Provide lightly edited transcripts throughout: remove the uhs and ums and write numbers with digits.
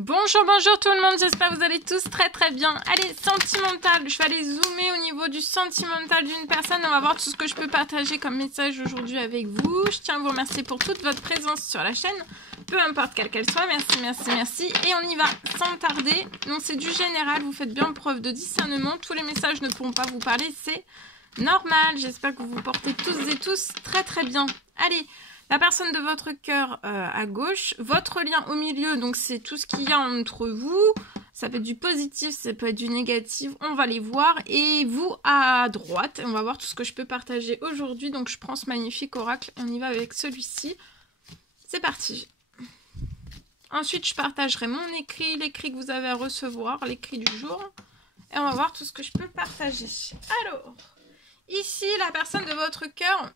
Bonjour, bonjour tout le monde, j'espère que vous allez tous très très bien. Allez, sentimental, je vais aller zoomer au niveau du sentimental d'une personne. On va voir tout ce que je peux partager comme message aujourd'hui avec vous. Je tiens à vous remercier pour toute votre présence sur la chaîne, peu importe quelle qu'elle soit. Merci, merci, merci. Et on y va sans tarder. Donc c'est du général, vous faites bien preuve de discernement. Tous les messages ne pourront pas vous parler, c'est normal. J'espère que vous vous portez tous et tous très très bien. Allez. La personne de votre cœur à gauche, votre lien au milieu, donc c'est tout ce qu'il y a entre vous. Ça peut être du positif, ça peut être du négatif, on va les voir. Et vous à droite, on va voir tout ce que je peux partager aujourd'hui. Donc je prends ce magnifique oracle, on y va avec celui-ci. C'est parti. Ensuite, je partagerai mon écrit, l'écrit que vous avez à recevoir, l'écrit du jour. Et on va voir tout ce que je peux partager. Alors, ici, la personne de votre cœur...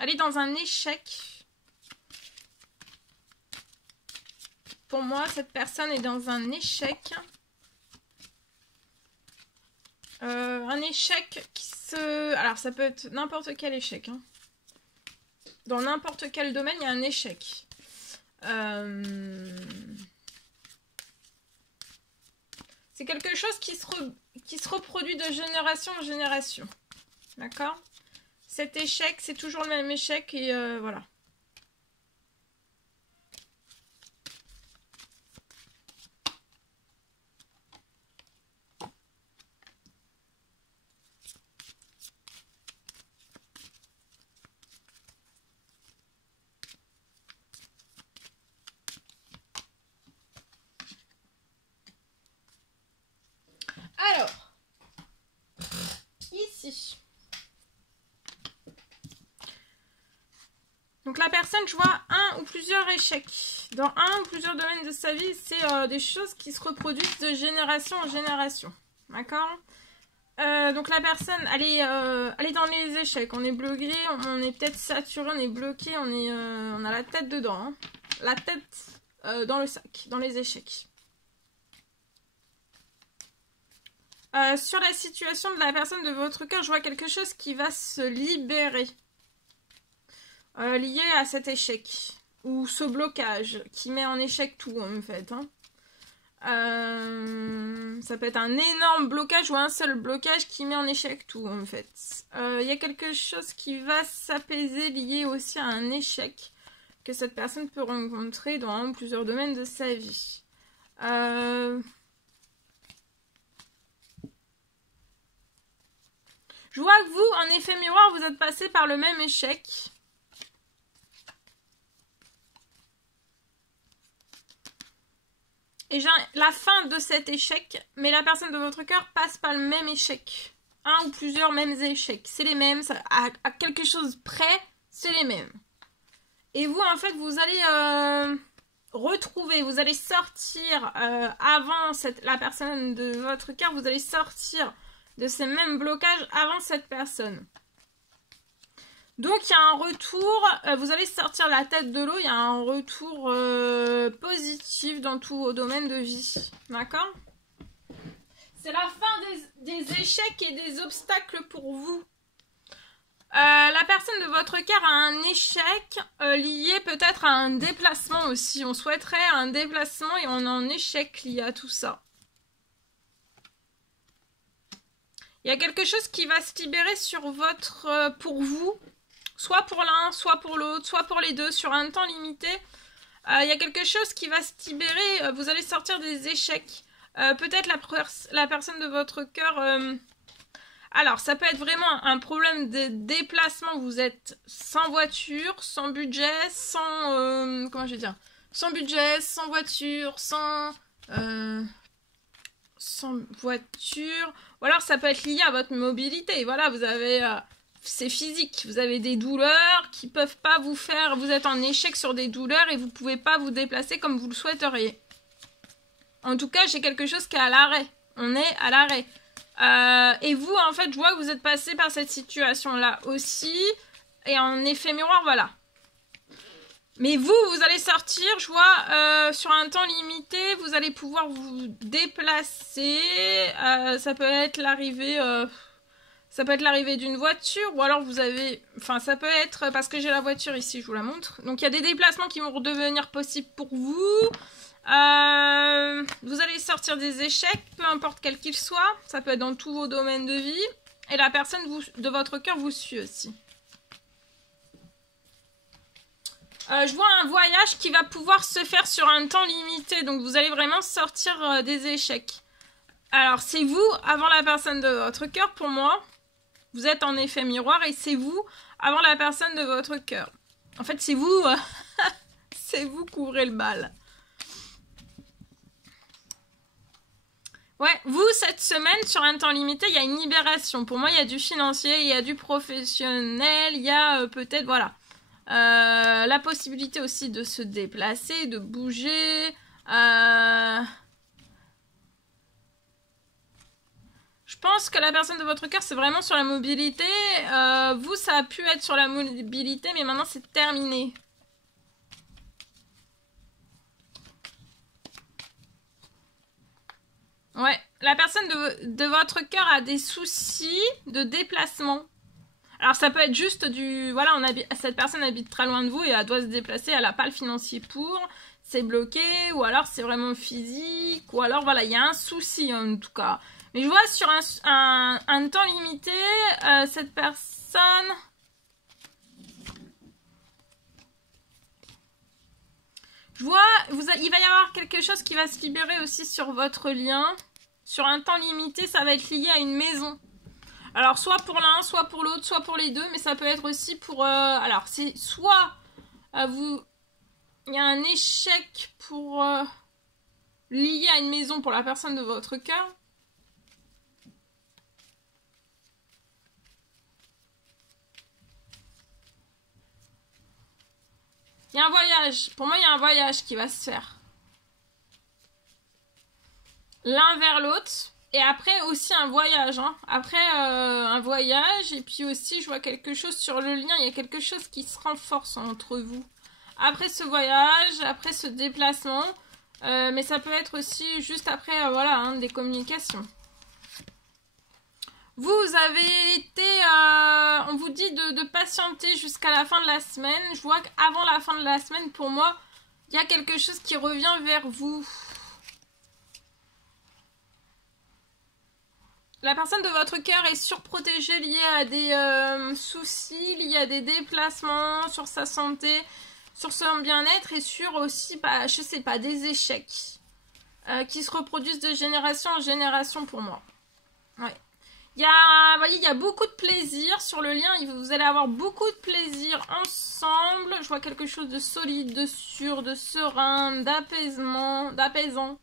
Elle est dans un échec. Pour moi, cette personne est dans un échec. Un échec qui se... Alors, ça peut être n'importe quel échec. Hein. Dans n'importe quel domaine, il y a un échec. C'est quelque chose qui se reproduit de génération en génération. D'accord ? Cet échec, c'est toujours le même échec et voilà. Alors, ici... Donc la personne, je vois un ou plusieurs échecs. Dans un ou plusieurs domaines de sa vie, c'est des choses qui se reproduisent de génération en génération. D'accord ? Donc la personne, elle est dans les échecs. On est bloqué, on est peut-être saturé, on est bloqué, on a la tête dedans. Hein. La tête dans le sac, dans les échecs. Sur la situation de la personne de votre cœur, je vois quelque chose qui va se libérer. Lié à cet échec ou ce blocage qui met en échec tout en fait. Hein. Ça peut être un énorme blocage ou un seul blocage qui met en échec tout en fait. Il y a quelque chose qui va s'apaiser lié aussi à un échec que cette personne peut rencontrer dans un ou plusieurs domaines de sa vie. Je vois que vous, en effet miroir, vous êtes passé par le même échec. Et j'ai la fin de cet échec, mais la personne de votre cœur passe par le même échec. Un ou plusieurs mêmes échecs. C'est les mêmes, ça, à quelque chose près, c'est les mêmes. Et vous, en fait, vous allez retrouver, vous allez sortir avant la personne de votre cœur, vous allez sortir de ces mêmes blocages avant cette personne. Donc, il y a un retour, vous allez sortir la tête de l'eau, il y a un retour positif dans tous vos domaines de vie. D'accord ? C'est la fin des échecs et des obstacles pour vous. La personne de votre cœur a un échec lié peut-être à un déplacement aussi. On souhaiterait un déplacement et on a un échec lié à tout ça. Il y a quelque chose qui va se libérer sur votre, pour vous. Soit pour l'un, soit pour l'autre, soit pour les deux, sur un temps limité. Il y a quelque chose qui va se libérer, vous allez sortir des échecs. Peut-être la personne de votre cœur... Alors, ça peut être vraiment un problème de déplacement. Vous êtes sans voiture, sans budget, sans... comment je vais dire ? Sans budget, sans voiture, sans voiture. Ou alors, ça peut être lié à votre mobilité. Voilà, vous avez... c'est physique, vous avez des douleurs qui peuvent pas vous faire, vous êtes en échec sur des douleurs et vous pouvez pas vous déplacer comme vous le souhaiteriez. En tout cas, j'ai quelque chose qui est à l'arrêt. On est à l'arrêt. Et vous, en fait, je vois que vous êtes passé par cette situation-là aussi. Et en effet miroir, voilà. Mais vous allez sortir, je vois, sur un temps limité, vous allez pouvoir vous déplacer. Ça peut être l'arrivée... Ça peut être l'arrivée d'une voiture ou alors vous avez... Enfin, ça peut être... Parce que j'ai la voiture ici, je vous la montre. Donc, il y a des déplacements qui vont redevenir possibles pour vous. Vous allez sortir des échecs, peu importe quel qu'ils soient. Ça peut être dans tous vos domaines de vie. Et la personne de votre cœur vous suit aussi. Je vois un voyage qui va pouvoir se faire sur un temps limité. Donc vous allez vraiment sortir des échecs. Alors c'est vous avant la personne de votre cœur pour moi. Vous êtes en effet miroir et c'est vous avant la personne de votre cœur. En fait c'est vous... c'est vous qui ouvrez le bal. Ouais, vous, cette semaine, sur un temps limité, il y a une libération. Pour moi, il y a du financier, il y a du professionnel, il y a peut-être, voilà, la possibilité aussi de se déplacer, de bouger. Je pense que la personne de votre cœur, c'est vraiment sur la mobilité. Vous, ça a pu être sur la mobilité, mais maintenant, c'est terminé. Ouais, la personne de votre cœur a des soucis de déplacement. Alors ça peut être juste du... Voilà, cette personne habite très loin de vous et elle doit se déplacer, elle n'a pas le financier pour, c'est bloqué, ou alors c'est vraiment physique, ou alors voilà, il y a un souci en tout cas. Mais je vois sur un temps limité, cette personne... Je vois, il va y avoir quelque chose qui va se libérer aussi sur votre lien. Sur un temps limité, ça va être lié à une maison. Alors, soit pour l'un, soit pour l'autre, soit pour les deux. Mais ça peut être aussi pour... alors, c'est soit il y a un échec pour lié à une maison pour la personne de votre cœur. Il y a un voyage. Pour moi, il y a un voyage qui va se faire. L'un vers l'autre. Et après aussi un voyage. Hein. Après un voyage. Et puis aussi, je vois quelque chose sur le lien. Il y a quelque chose qui se renforce entre vous. Après ce voyage, après ce déplacement. Mais ça peut être aussi juste après, voilà, hein, des communications. Vous avez été... on vous dit de patienter jusqu'à la fin de la semaine. Je vois qu'avant la fin de la semaine, pour moi, il y a quelque chose qui revient vers vous. La personne de votre cœur est surprotégée liée à des soucis, liés à des déplacements, sur sa santé, sur son bien-être et sur aussi, bah, je sais pas, des échecs qui se reproduisent de génération en génération pour moi. Ouais. Vous voyez, il y a beaucoup de plaisir sur le lien. Vous allez avoir beaucoup de plaisir ensemble. Je vois quelque chose de solide, de sûr, de serein, d'apaisement, d'apaisant.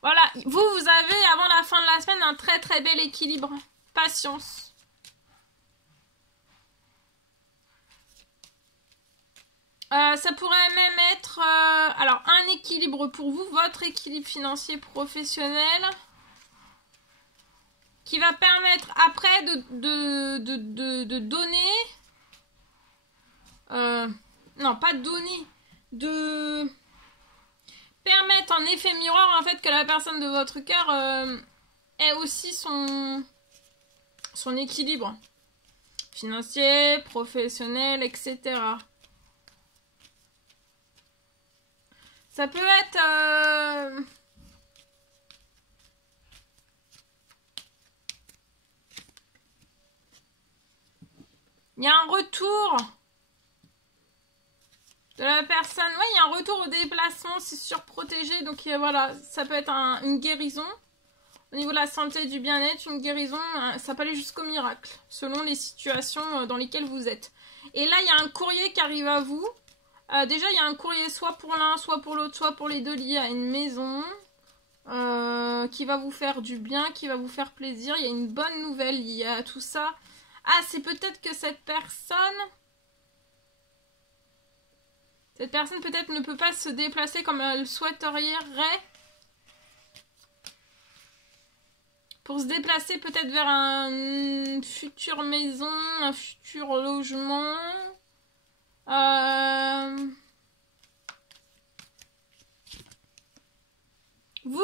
Voilà, vous avez avant la fin de la semaine un très très bel équilibre. Patience. Ça pourrait même être alors un équilibre pour vous, votre équilibre financier professionnel qui va permettre après de donner non pas de donner, de permettre en effet miroir en fait que la personne de votre cœur ait aussi son équilibre financier, professionnel, etc. Ça peut être... Il y a un retour de la personne. Ouais, il y a un retour au déplacement, c'est surprotégé. Donc voilà, ça peut être une guérison. Au niveau de la santé et du bien-être, une guérison, ça peut aller jusqu'au miracle, selon les situations dans lesquelles vous êtes. Et là, il y a un courrier qui arrive à vous. Déjà, il y a un courrier soit pour l'un, soit pour l'autre, soit pour les deux liés à une maison qui va vous faire du bien, qui va vous faire plaisir. Il y a une bonne nouvelle liée à tout ça. Ah, c'est peut-être que cette personne peut-être ne peut pas se déplacer comme elle souhaiterait. Pour se déplacer peut-être vers une future maison, un futur logement. Vous,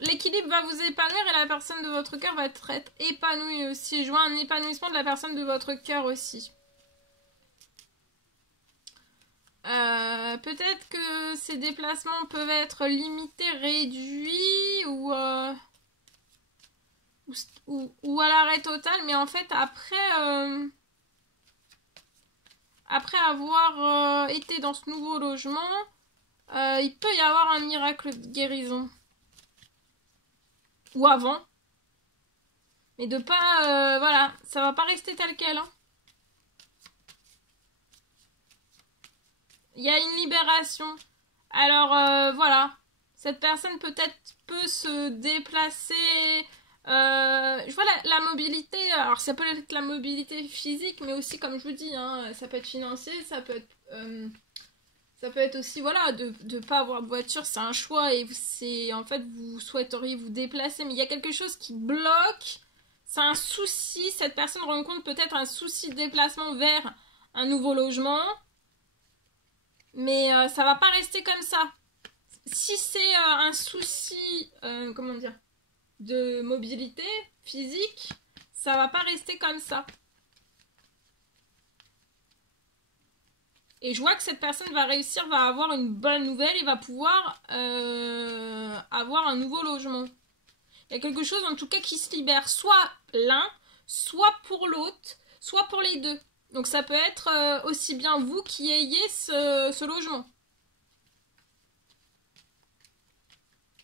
L'équilibre va vous épanouir et la personne de votre cœur va être épanouie aussi. Je vois un épanouissement de la personne de votre cœur aussi. Peut-être que ces déplacements peuvent être limités, réduits ou à l'arrêt total. Mais en fait, après avoir été dans ce nouveau logement, il peut y avoir un miracle de guérison. Ou avant. Mais de pas... voilà, ça va pas rester tel quel. Hein. Il y a une libération. Alors, voilà. Cette personne peut-être peut se déplacer. Je vois la mobilité. Alors, ça peut être la mobilité physique, mais aussi, comme je vous dis, hein, ça peut être financier, ça peut être aussi, voilà, de ne pas avoir de voiture, c'est un choix et c'est en fait, vous souhaiteriez vous déplacer, mais il y a quelque chose qui bloque. C'est un souci. Cette personne rencontre peut-être un souci de déplacement vers un nouveau logement. Mais ça va pas rester comme ça. Si c'est un souci, comment dire, de mobilité physique, ça va pas rester comme ça. Et je vois que cette personne va réussir, va avoir une bonne nouvelle et va pouvoir avoir un nouveau logement. Il y a quelque chose en tout cas qui se libère, soit l'un, soit pour l'autre, soit pour les deux. Donc ça peut être aussi bien vous qui ayez ce logement.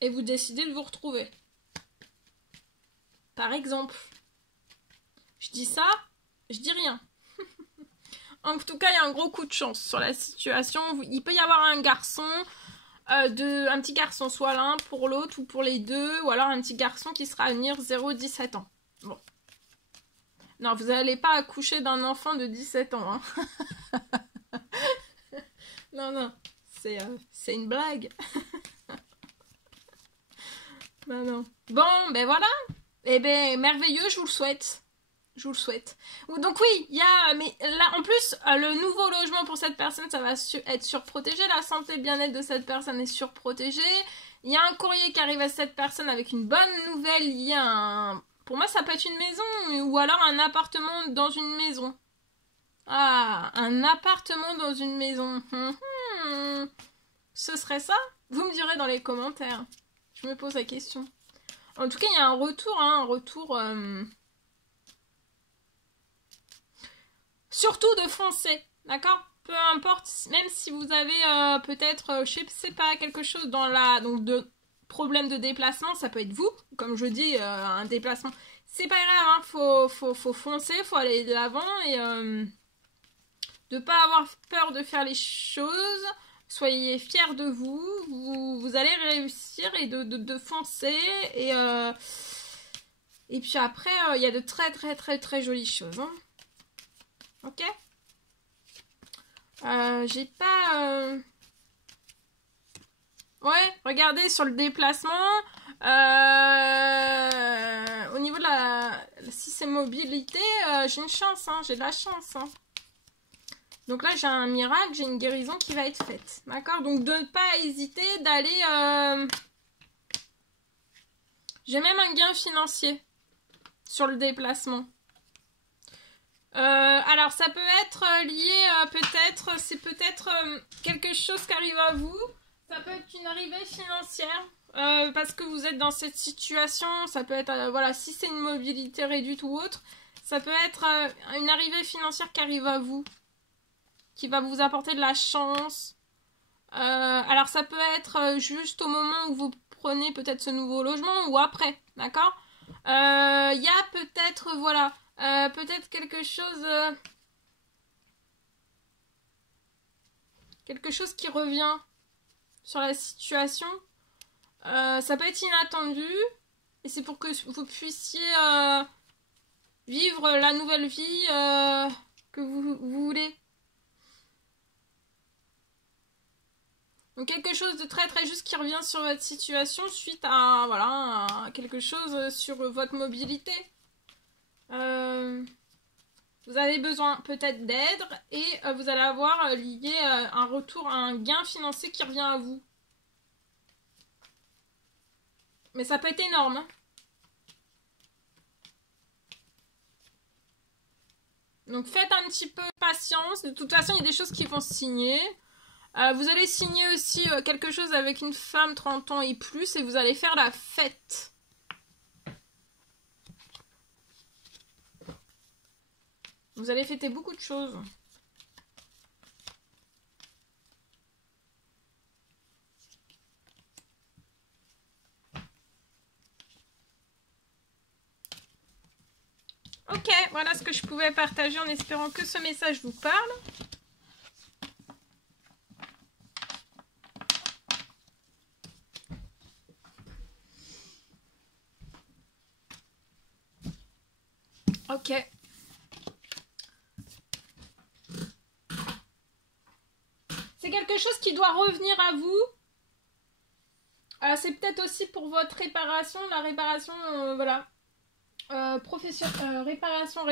Et vous décidez de vous retrouver. Par exemple. Je dis ça, je dis rien. En tout cas, il y a un gros coup de chance sur la situation. Il peut y avoir un garçon, un petit garçon, soit l'un pour l'autre ou pour les deux, ou alors un petit garçon qui sera à venir 0-17 ans. Bon. Non, vous n'allez pas accoucher d'un enfant de 17 ans. Hein. Non, non, c'est une blague. Non, non. Bon, ben voilà. Eh ben, merveilleux, je vous le souhaite. Je vous le souhaite. Donc oui, il y a... Mais là, en plus, le nouveau logement pour cette personne, ça va être surprotégé. La santé et le bien-être de cette personne est surprotégée. Il y a un courrier qui arrive à cette personne avec une bonne nouvelle. Il y a un... Pour moi, ça peut être une maison ou alors un appartement dans une maison. Ah, un appartement dans une maison. Ce serait ça? Vous me direz dans les commentaires. Je me pose la question. En tout cas, il y a un retour, hein, un retour... Surtout de foncer, d'accord? Peu importe, même si vous avez peut-être, je sais pas, quelque chose dans la... Donc, de problème de déplacement, ça peut être vous. Comme je dis, un déplacement... C'est pas grave, hein, faut foncer, faut aller de l'avant et de pas avoir peur de faire les choses. Soyez fiers de vous, vous allez réussir et de foncer et puis après il y a de très très très très jolies choses. Hein. Ok. J'ai pas... Ouais, regardez sur le déplacement. Au niveau de la... Si c'est mobilité, j'ai une chance, hein, j'ai de la chance. Hein. Donc là, j'ai un miracle, j'ai une guérison qui va être faite. D'accord? Donc de ne pas hésiter d'aller... J'ai même un gain financier sur le déplacement. Alors ça peut être lié peut-être, c'est peut-être quelque chose qui arrive à vous. Ça peut être une arrivée financière parce que vous êtes dans cette situation. Ça peut être, voilà, si c'est une mobilité réduite ou autre, ça peut être une arrivée financière qui arrive à vous, qui va vous apporter de la chance. Alors ça peut être juste au moment où vous prenez peut-être ce nouveau logement ou après, d'accord? Il y a peut-être, voilà, peut-être quelque chose qui revient sur la situation. Ça peut être inattendu et c'est pour que vous puissiez vivre la nouvelle vie que vous voulez. Donc quelque chose de très très juste qui revient sur votre situation suite à, voilà, à quelque chose sur votre mobilité. Vous avez besoin peut-être d'aide et vous allez avoir lié un retour, un gain financier qui revient à vous. Mais ça peut être énorme. Hein. Donc faites un petit peu patience. De toute façon, il y a des choses qui vont se signer. Vous allez signer aussi quelque chose avec une femme 30 ans et plus et vous allez faire la fête. Vous allez fêter beaucoup de choses. Ok, voilà ce que je pouvais partager en espérant que ce message vous parle. Ok. C'est quelque chose qui doit revenir à vous. C'est peut-être aussi pour votre réparation, la réparation, voilà. Réparation,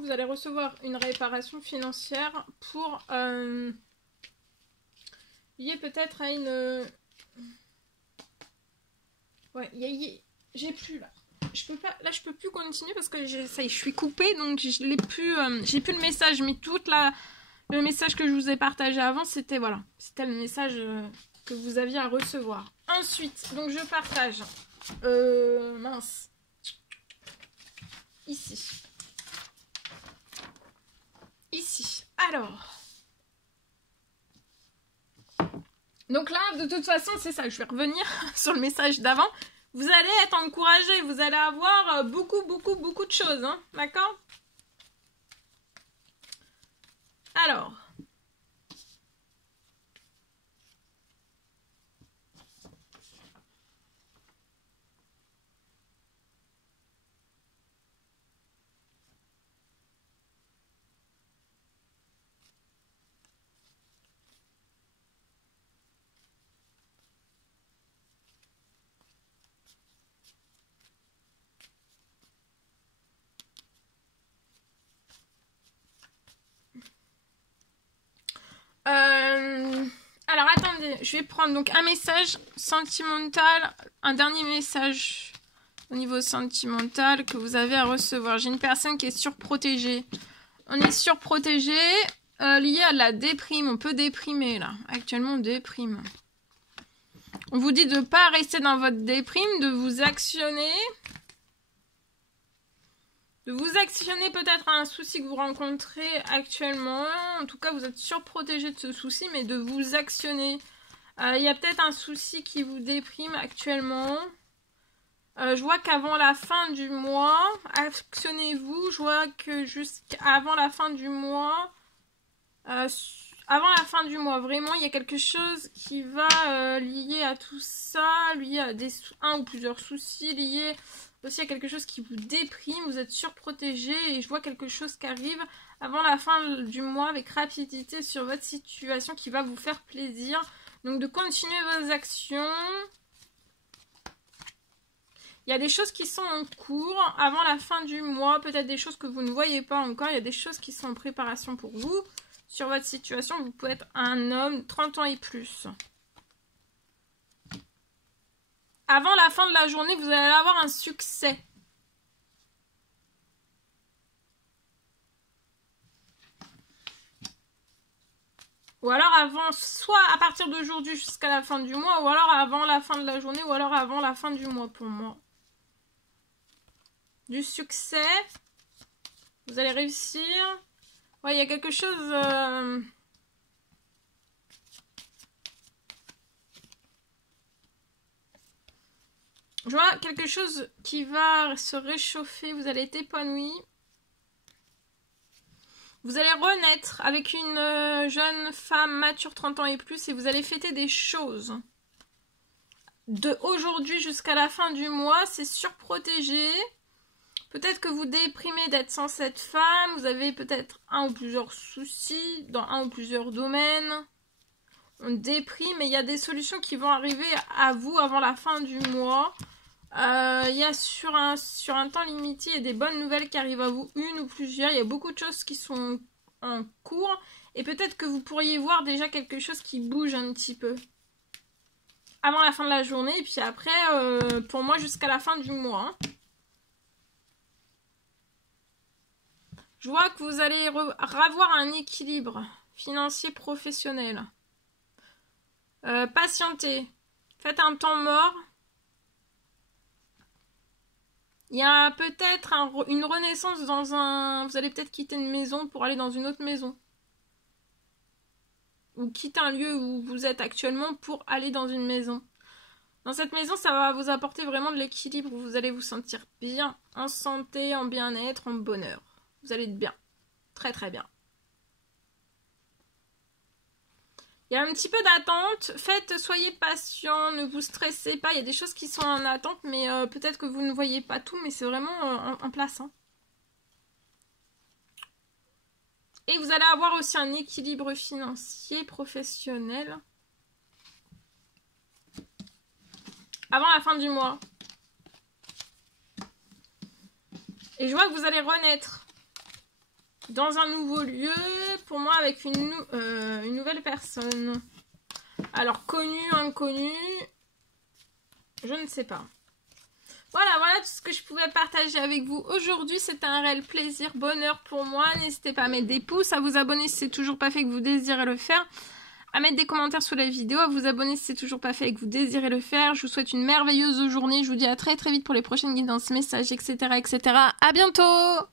vous allez recevoir une réparation financière pour lié peut-être à une... Ouais, j'ai plus là. Je peux pas, là je peux plus continuer parce que ça y est, je suis coupée donc je l'ai plus, j'ai plus le message, mais le message que je vous ai partagé avant, c'était voilà, c'était le message que vous aviez à recevoir. Ensuite, donc je partage, mince, ici, alors, donc là, de toute façon, c'est ça, je vais revenir sur le message d'avant. Vous allez être encouragé, vous allez avoir beaucoup de choses, hein, d'accord? Alors, alors attendez, je vais prendre donc un message sentimental, un dernier message au niveau sentimental que vous avez à recevoir. J'ai une personne qui est surprotégée. On est surprotégé lié à la déprime. On peut déprimer là. Actuellement on déprime. On vous dit de ne pas rester dans votre déprime, de vous actionner. De vous actionner peut-être à un souci que vous rencontrez actuellement. En tout cas, vous êtes surprotégé de ce souci, mais de vous actionner. Il y a peut-être un souci qui vous déprime actuellement. Je vois qu'avant la fin du mois, actionnez-vous. Je vois que jusqu'avant la fin du mois, vraiment, il y a quelque chose qui va lié à tout ça, lié à un ou plusieurs soucis, liés aussi à quelque chose qui vous déprime, vous êtes surprotégé et je vois quelque chose qui arrive avant la fin du mois avec rapidité sur votre situation qui va vous faire plaisir. Donc de continuer vos actions. Il y a des choses qui sont en cours avant la fin du mois, peut-être des choses que vous ne voyez pas encore. Il y a des choses qui sont en préparation pour vous. Sur votre situation, vous pouvez être un homme 30 ans et plus. Avant la fin de la journée, vous allez avoir un succès. Ou alors avant, soit à partir d'aujourd'hui jusqu'à la fin du mois, ou alors avant la fin de la journée, ou alors avant la fin du mois pour moi. Du succès. Vous allez réussir. Ouais, il y a quelque chose... Je vois quelque chose qui va se réchauffer. Vous allez être épanoui. Vous allez renaître avec une jeune femme mature 30 ans et plus et vous allez fêter des choses. De aujourd'hui jusqu'à la fin du mois, c'est surprotégé. Peut-être que vous déprimez d'être sans cette femme. Vous avez peut-être un ou plusieurs soucis dans un ou plusieurs domaines. On déprime, mais il y a des solutions qui vont arriver à vous avant la fin du mois. Il y a sur un temps limité, il y a des bonnes nouvelles qui arrivent à vous, une ou plusieurs. Il y a beaucoup de choses qui sont en cours. Et peut-être que vous pourriez voir déjà quelque chose qui bouge un petit peu. avant la fin de la journée. Et puis après, pour moi, jusqu'à la fin du mois. Hein. Je vois que vous allez avoir un équilibre financier professionnel. Patientez. Faites un temps mort. Il y a peut-être une renaissance dans un... Vous allez peut-être quitter une maison pour aller dans une autre maison. Ou quitter un lieu où vous êtes actuellement pour aller dans une maison. Dans cette maison, ça va vous apporter vraiment de l'équilibre. Vous allez vous sentir bien, en santé, en bien-être, en bonheur. Vous allez être bien. Très très bien. Il y a un petit peu d'attente. Soyez patient, ne vous stressez pas. Il y a des choses qui sont en attente, mais peut-être que vous ne voyez pas tout, mais c'est vraiment en place. Hein. Et vous allez avoir aussi un équilibre financier, professionnel. Avant la fin du mois. Et je vois que vous allez renaître dans un nouveau lieu, pour moi avec une nouvelle personne. Alors, connu, inconnu, je ne sais pas. Voilà tout ce que je pouvais partager avec vous aujourd'hui. C'était un réel plaisir, bonheur pour moi. N'hésitez pas à mettre des pouces, à vous abonner si c'est toujours pas fait et que vous désirez le faire. À mettre des commentaires sous la vidéo, à vous abonner si c'est toujours pas fait et que vous désirez le faire. Je vous souhaite une merveilleuse journée. Je vous dis à très très vite pour les prochaines guidances, messages, etc. etc. À bientôt!